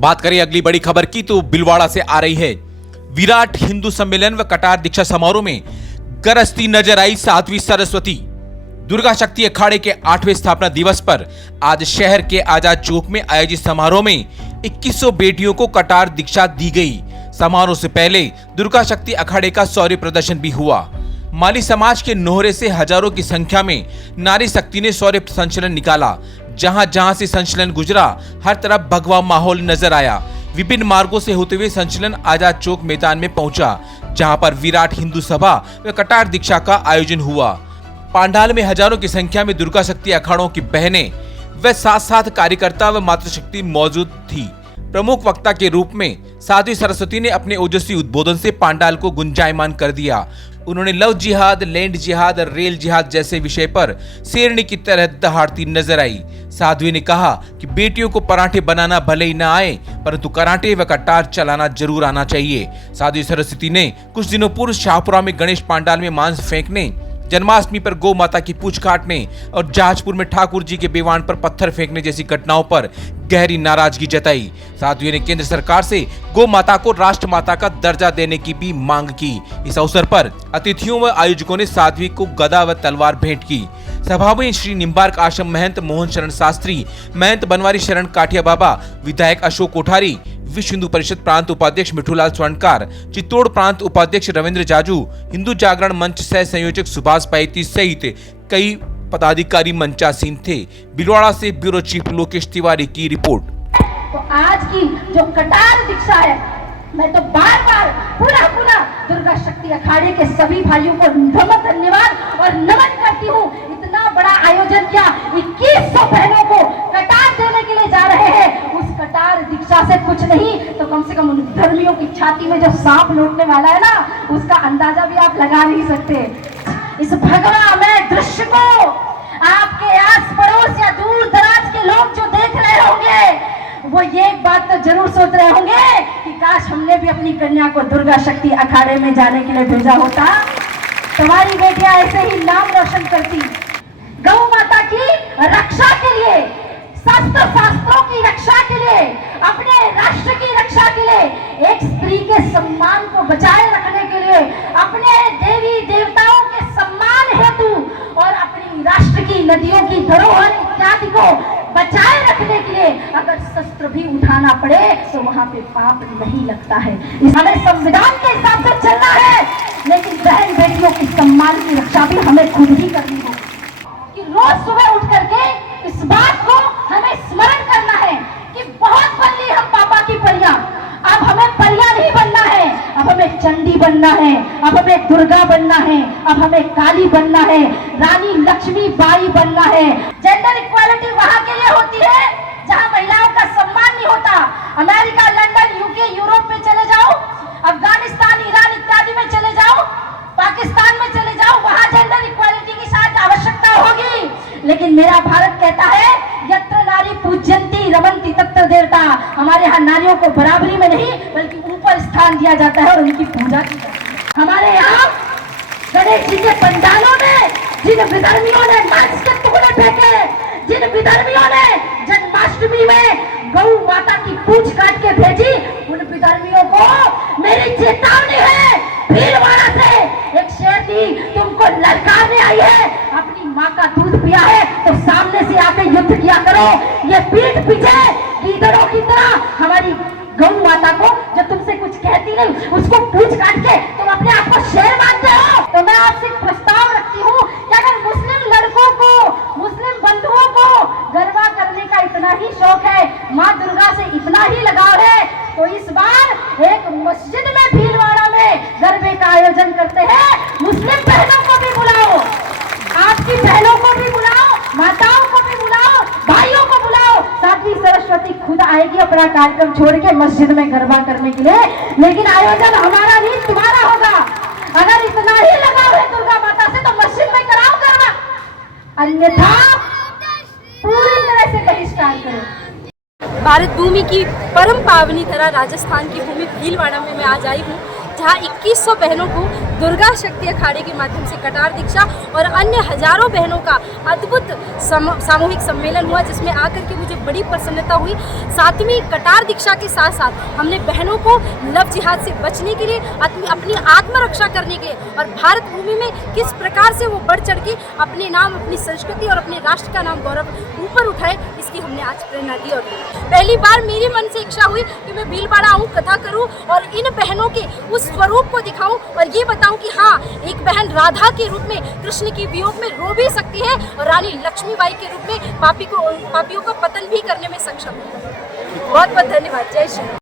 बात करें अगली बड़ी खबर की तो भीलवाड़ा से आ रही है। विराट हिंदू सम्मेलन व कटार दीक्षा समारोह में गरजती नजर आई साध्वी सरस्वती। दुर्गा शक्ति अखाड़े के 8वें स्थापना दिवस पर आज शहर के आजाद चौक में आयोजित समारोह में 2100 बेटियों को कटार दीक्षा दी गई। समारोह से पहले दुर्गा शक्ति अखाड़े का शौर्य प्रदर्शन भी हुआ। माली समाज के नोहरे से हजारों की संख्या में नारी शक्ति ने शौर्य संचलन निकाला। जहां जहां से संचलन गुजरा हर तरफ भगवा माहौल नजर आया। विभिन्न मार्गों से होते हुए संचलन आजाद चौक मैदान में पहुंचा, जहां पर विराट हिंदू सभा व कटार दीक्षा का आयोजन हुआ। पंडाल में हजारों की संख्या में दुर्गा शक्ति अखाड़ों की बहनें व साथ साथ कार्यकर्ता व मातृशक्ति मौजूद थी। प्रमुख वक्ता के रूप में साध्वी सरस्वती ने अपने ओजस्वी उद्बोधन से पंडाल को गुंजायमान कर दिया। उन्होंने लव जिहाद, लैंड जिहाद और रेल जिहाद जैसे विषय पर शेरनी की तरह दहाड़ती नजर आई। साध्वी ने कहा कि बेटियों को पराठे बनाना भले ही न आए, परंतु कराटे व कटार चलाना जरूर आना चाहिए। साध्वी सरस्वती ने कुछ दिनों पूर्व शाहपुरा में गणेश पंडाल में मांस फेंकने, जन्माष्टमी पर गौ माता की पूंछ काटने और जहाजपुर में ठाकुर जी के बेवान पर पत्थर फेंकने जैसी घटनाओं पर गहरी नाराजगी जताई। साध्वी ने केंद्र सरकार से गौ माता को राष्ट्र माता का दर्जा देने की भी मांग की। इस अवसर पर अतिथियों व आयोजकों ने साध्वी को गदा व तलवार भेंट की। सभा में श्री निम्बार्क आश्रम महंत मोहन शरण शास्त्री, महंत बनवारी शरण काठिया बाबा, विधायक अशोक कोठारी, विश्व हिंदू परिषद प्रांत उपाध्यक्ष मिठूलाल स्वर्णकार, चित्तौड़ प्रांत उपाध्यक्ष रविंद्र जाजू, हिंदू जागरण मंच सह संयोजक सुभाष पैती सहित कई पदाधिकारी मंचासीन थे। भीलवाड़ा से ब्यूरो चीफ लोकेश तिवारी की रिपोर्ट। तो आज की जो कटार दीक्षा है, मैं तो बार बार पुनः दुर्गा शक्ति अखाड़े के सभी भाइयों को धन्यवाद और नमन करती हूँ। इतना बड़ा आयोजन किया, 2100 बहनों को कटार देने के लिए जा रहे हैं। उस कटार दीक्षा से कुछ नहीं तो कम से कम उन धर्मियों की छाती में जो सांप लौटने वाला है ना, उसका अंदाजा भी आप लगा नहीं सकते। इस भगवामय दृश्य को आपके आस पड़ोस या दूर दराज के लोग जो देख रहे होंगे, वो ये बात तो जरूर सोच रहे होंगे कि काश हमने भी अपनी कन्या को दुर्गा शक्ति अखाड़े में जाने के लिए भेजा होता। तुम्हारी बेटियां ऐसे ही नाम रोशन करती। गौ माता की रक्षा के लिए, शास्त्रों की रक्षा के लिए, अपने राष्ट्र की रक्षा के लिए, एक स्त्री के सम्मान को बचाए रखने के लिए, अपने देवी देवताओं के सम्मान हेतु और अपनी राष्ट्र की नदियों की धरोहर इत्यादि को बचाए रखने के लिए अगर शस्त्र भी उठाना पड़े तो वहां पे पाप नहीं लगता है। हमें संविधान के हिसाब से चलना है, लेकिन बहन बेटियों की सम्मान की रक्षा भी हमें खुद ही करनी होगी। कि रोज सुबह उठ करके इस बात को हमें स्मरण करना है कि बहुत बन ली हम पापा की परियां, अब हमें परियां नहीं बनना है, अब हमें चंडी बनना है, अब हमें दुर्गा बनना है, अब हमें काली बनना है, रानी लक्ष्मी बाई बनना है। जेंडर इक्वालिटी वहां के लिए होती है जहां महिलाओं का सम्मान नहीं होता। अमेरिका, लंदन, यूके, यूरोप में चले जाओ, अफगानिस्तान, ईरान इत्यादि में चले जाओ, पाकिस्तान में चले जाओ, वहां जेंडर इक्वालिटी की शायद आवश्यकता होगी। लेकिन मेरा भारत कहता है यत्र नारी पूज्यंती रमन्ति तत्र देवता। हमारे यहाँ नारियों को बराबरी में नहीं बल्कि ऊपर स्थान दिया जाता है और उनकी पूजा की जाती है। हमारे यहाँ गणेश जी के पंडालों में जिन विधर्मियों ने मांस के टुकड़े फेंके, जिन विधर्मियों ने जन्माष्टमी में गौ माता की पूंछ काट के भेजी, उन विधर्मियों को मेरी चेतावनी है। भीलवाड़ा से एक शेरनी तुमको ललकारने आई है, अपनी माँ का दूध पिया है तो सामने से आके युद्ध किया करो। ये पीठ पीछे गीदड़ों की तरह हमारी गौ माता को जो तुमसे कुछ कहती नहीं, उसको पूंछ काट के तुम अपने आप को शेर मानते हो। तो मैं आपसे एक प्रस्ताव रखती हूँ कि अगर मुस्लिम लड़कों को, मुस्लिम बंधुओं को गरबा करने का इतना ही शौक है, माँ दुर्गा से इतना ही लगाव है, तो इस बार एक मस्जिद में भीलवाड़ा में गरबे का आयोजन करते हैं। मुस्लिम बहनों को भी बुलाओ, आपकी बहनों को भी बुलाओ, माताओं को भी बुलाओ, भाइयों को बुलाओ। साध्वी सरस्वती खुद आएगी अपना कार्यक्रम छोड़ के मस्जिद में गरबा करने के लिए, लेकिन आयोजन हमारा नहीं तुम्हारा होगा। अगर इतना ही लगाव है दुर्गा माता से तो मस्जिद में कराओ गरबा, अन्यथा पूरी तरह से बहिष्कार करो। भारत भूमि की परम पावनी धरा राजस्थान की भूमि भीलवाड़ा में मैं आज आई हूँ, जहाँ 2100 बहनों को दुर्गा शक्ति अखाड़े के माध्यम से कटार दीक्षा और अन्य हजारों बहनों का अद्भुत सामूहिक सम्मेलन हुआ, जिसमें आकर के मुझे बड़ी प्रसन्नता हुई। 7वीं कटार दीक्षा के साथ साथ हमने बहनों को लव जिहाद से बचने के लिए, अपनी आत्मरक्षा करने के लिए और भारत भूमि में किस प्रकार से वो बढ़ चढ़ के अपने नाम, अपनी संस्कृति और अपने राष्ट्र का नाम गौरव ऊपर उठाए, इसकी हमने आज प्रेरणा दी। और पहली बार मेरे मन से इच्छा हुई कि मैं भीलवाड़ा आऊँ, कथा करूँ और इन बहनों के उस स्वरूप को दिखाऊं और ये बताऊं कि हाँ, एक बहन राधा के रूप में कृष्ण के वियोग में रो भी सकती है और रानी लक्ष्मीबाई के रूप में पापियों का पतन भी करने में सक्षम है। बहुत बहुत धन्यवाद। जय श्री राम।